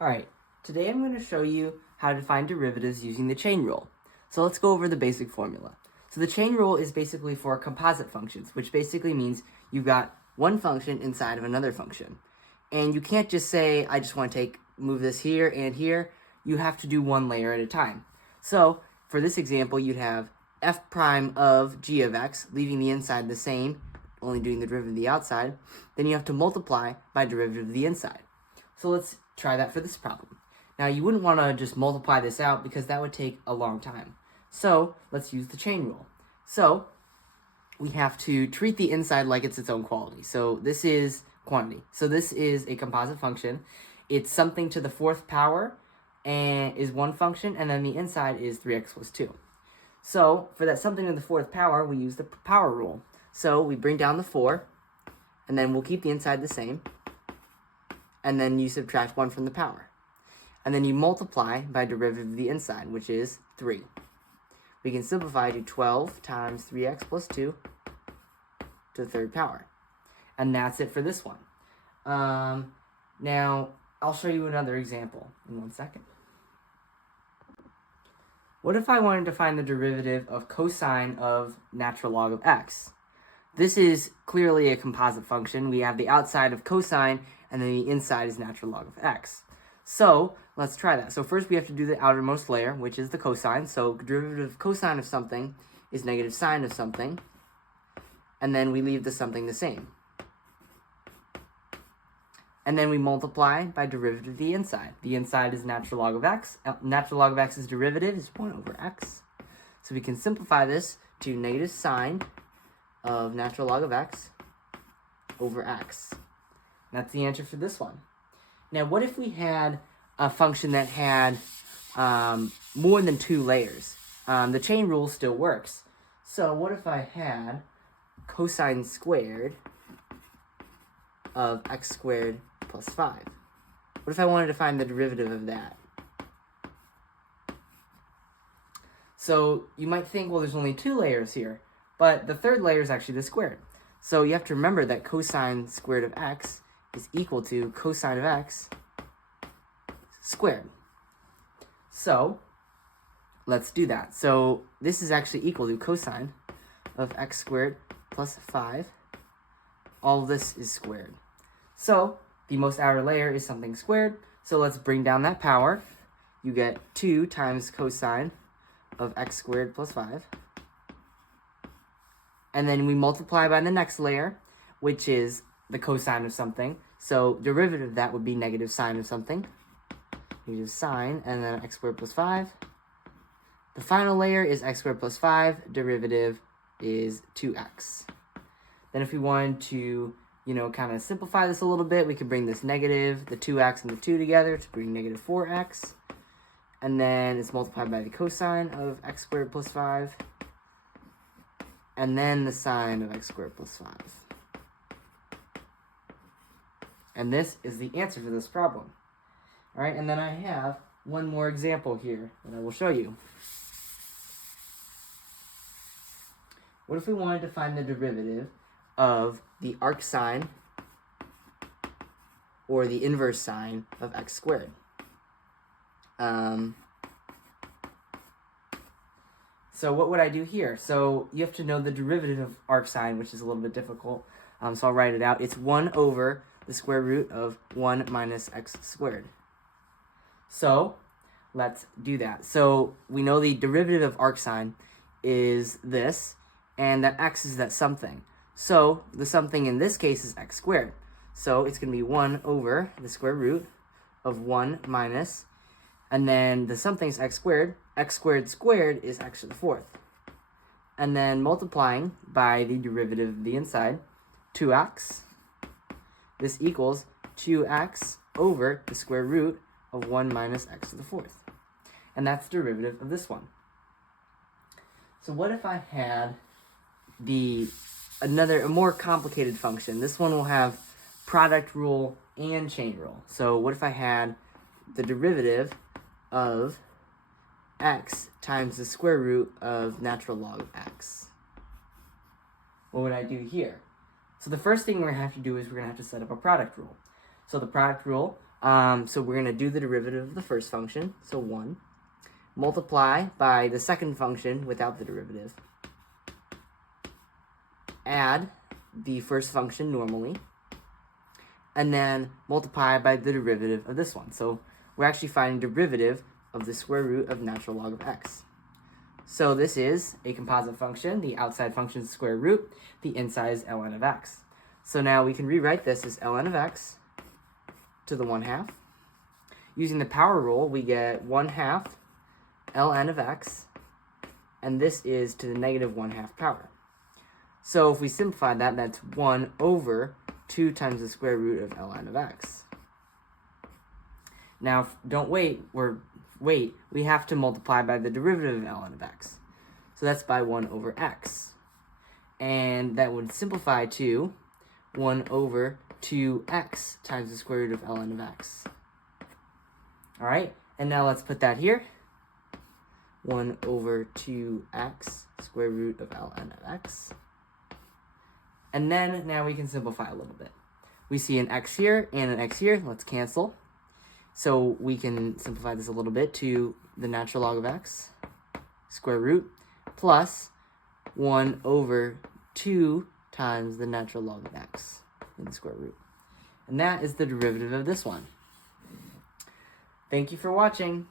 Alright, today I'm going to show you how to find derivatives using the chain rule. So let's go over the basic formula. So the chain rule is basically for composite functions, which basically means you've got one function inside of another function. And you can't just say, I just want to move this here and here. You have to do one layer at a time. So for this example, you'd have f prime of g of x, leaving the inside the same, only doing the derivative of the outside. Then you have to multiply by derivative of the inside. So let's try that for this problem. Now you wouldn't want to just multiply this out because that would take a long time. So let's use the chain rule. So we have to treat the inside like it's its own quality. So this is quantity. So this is a composite function. It's something to the fourth power and is one function, and then the inside is 3x plus 2. So for that something to the fourth power, we use the power rule. So we bring down the 4, and then we'll keep the inside the same, and then you subtract 1 from the power. And then you multiply by derivative of the inside, which is 3. We can simplify to 12 times 3x plus 2 to the third power. And that's it for this one. Now, I'll show you another example in 1 second. What if I wanted to find the derivative of cosine of natural log of x? This is clearly a composite function. We have the outside of cosine, and then the inside is natural log of x. So let's try that. So first we have to do the outermost layer, which is the cosine. So derivative of cosine of something is negative sine of something. And then we leave the something the same. And then we multiply by derivative of the inside. The inside is natural log of x. Natural log of x's derivative is 1 over x. So we can simplify this to negative sine of natural log of x over x. That's the answer for this one. Now, what if we had a function that had more than 2 layers? The chain rule still works. So what if I had cosine squared of x squared plus 5? What if I wanted to find the derivative of that? So you might think, well, there's only 2 layers here, but the third layer is actually the squared. So you have to remember that cosine squared of x is equal to cosine of x squared. So let's do that. So this is actually equal to cosine of x squared plus 5. All of this is squared. So the most outer layer is something squared. So let's bring down that power. You get 2 times cosine of x squared plus 5. And then we multiply by the next layer, which is the cosine of something. So derivative of that would be negative sine of something. Negative sine, and then x squared plus 5. The final layer is x squared plus 5. Derivative is 2x. Then if we wanted to, kind of simplify this a little bit, we could bring this negative, the 2x and the 2 together to bring negative 4x. And then it's multiplied by the cosine of x squared plus 5. And then the sine of x squared plus 5. And this is the answer for this problem. All right, and then I have one more example here that I will show you. What if we wanted to find the derivative of the arc sine or the inverse sine of x squared? So what would I do here? So you have to know the derivative of arc sine, which is a little bit difficult. So I'll write it out. It's 1 over the square root of 1 minus x squared. So let's do that. So we know the derivative of arc sine is this, and that x is that something. So the something in this case is x squared. So it's going to be 1 over the square root of 1 minus, and then the something is x squared. X squared squared is x to the 4th. And then multiplying by the derivative of the inside, 2x. This equals 2x over the square root of 1 minus x to the 4th. And that's the derivative of this one. So what if I had a more complicated function? This one will have product rule and chain rule. So what if I had the derivative of x times the square root of natural log of x? What would I do here? So the first thing we're going to have to do is we're going to have to set up a product rule. So the product rule So we're going to do the derivative of the first function, so 1. Multiply by the second function without the derivative. Add the first function normally. And then multiply by the derivative of this one. So we're actually finding derivative of the square root of natural log of x. So this is a composite function. The outside function is the square root. The inside is ln of x. So now we can rewrite this as ln of x to the 1/2. Using the power rule, we get 1/2 ln of x, and this is to the negative 1/2 power. So if we simplify that, that's 1 over 2 times the square root of ln of x. Now, don't wait, we have to multiply by the derivative of ln of x. So that's by 1 over x. And that would simplify to 1 over 2x times the square root of ln of x. All right, and now let's put that here. 1 over 2x square root of ln of x. And then now we can simplify a little bit. We see an x here and an x here. Let's cancel. So we can simplify this a little bit to the natural log of x square root plus 1 over 2 times the natural log of x in the square root. And that is the derivative of this one. Thank you for watching.